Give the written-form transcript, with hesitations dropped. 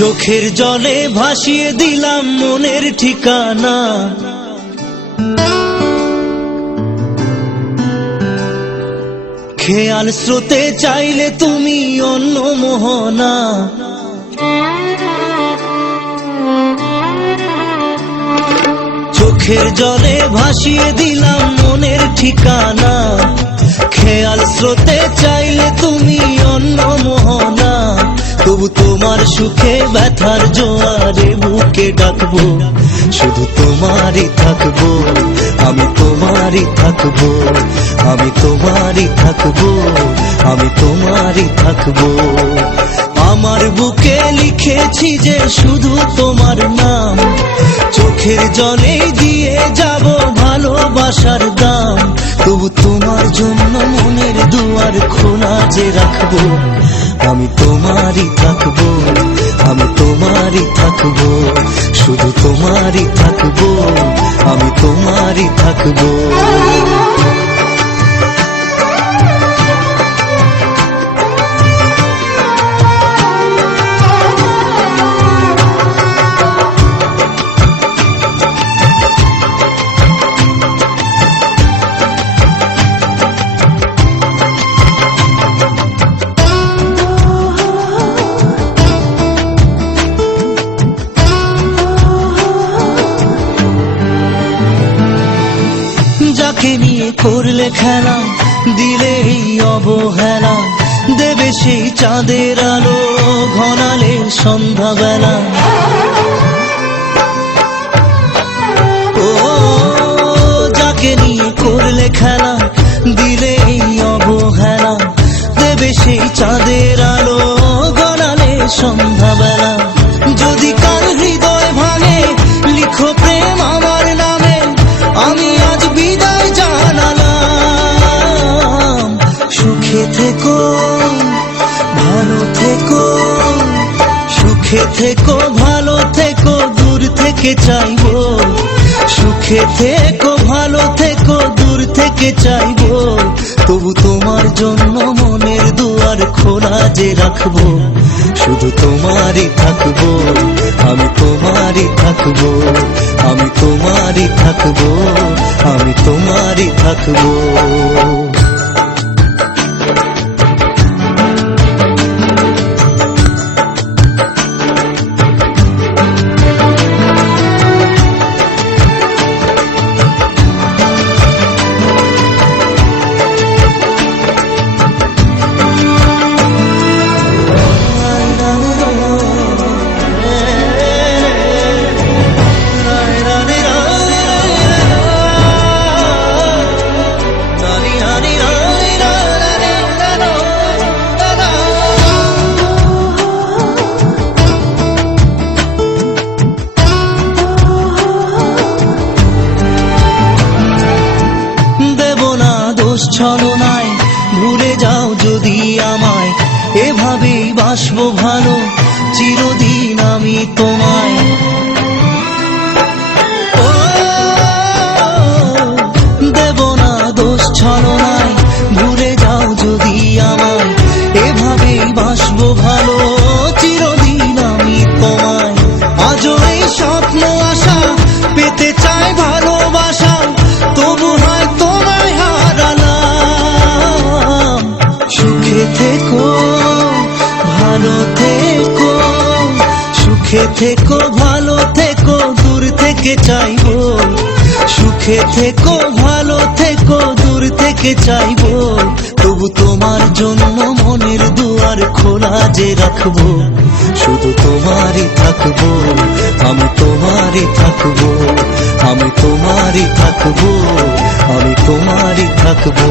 চোখের জলে ভাসিয়ে দিলাম মনের ঠিকানা। খেয়াল স্রোতে চাইলে তুমি অন্য মোহনা। চোখের জলে ভাসিয়ে দিলাম মনের ঠিকানা। খেয়াল স্রোতে চাইলে তুমি অন্য মোহনা। তবু তোমার সুখে ব্যথার জোয়ারে বুকে ডাকবো, শুধু তোমারই থাকবো, আমি তোমারই থাকবো, আমি তোমারই থাকবো, আমি তোমারই থাকবো। আমার বুকে লিখেছি যে শুধু তোমার নাম, চোখের জলে দিয়ে যাব ভালোবাসার দাম। তবু তোমার জন্য মনের দুয়ার খোলা যে রাখবো, আমি তোমারই থাকবো, আমি তোমারই থাকবো, শুধু তোমারই থাকবো, আমি তোমারই থাকবো। যাকে নিয়ে করলে খেলা, দিলে এই অবহেলা, দেবে সেই চাঁদের আলো ঘনালে সন্ধ্যাবেলা। ও যাকে নিয়ে করলে খেলা, দিলে এই অবহেলা, দেবে সেই চাঁদের আলো ঘনালে সন্ধ্যাবেলা। যদি কার হৃদয় ভাঙে লিখো প্রেম আমার নামে, আমি আজ বিদায় জানালাম। সুখে থেকো ভালো থেকো, সুখে থেকো ভালো থেকো, দূর থেকে চাইবো। সুখে থেকো ভালো থেকো, দূর থেকে চাইবো। তবু তোমার জন্য মনের দুয়ার খোলা যে রাখবো, শুধু তোমারই থাকবো, আমি তোমারই থাকবো, আমি তোমারই থাকবো, আমি তোমারই থাকবো। ছলনায় ভুলে যাও যদি আমায়, এভাবেই বাসবো ভালো চিরদিন আমি তোমায়। ও দেব না দোষ ছলনায়, ভুলে যাও যদি আমায়, এভাবেই বাসবো ভালো চিরদিন আমি তোমায়। আজও এই স্বপ্ন আশা পেতে চাই ভালোবাসা, তবু হয় তোমায় হারালাম। সুখে থেকো ভালো থেকো, সুখে থেকো ভালো থেকো, দূর থেকে চাইবো। সুখে থেকো ভালো থেকো, দূর থেকে চাইবো। তবু তোমার জন্য মনের দুয়ার খোলা যে রাখবো, শুধু তোমারই থাকবো, আমি তোমারই থাকবো, আমি তোমারই থাকবো, আমি তোমারই থাকবো।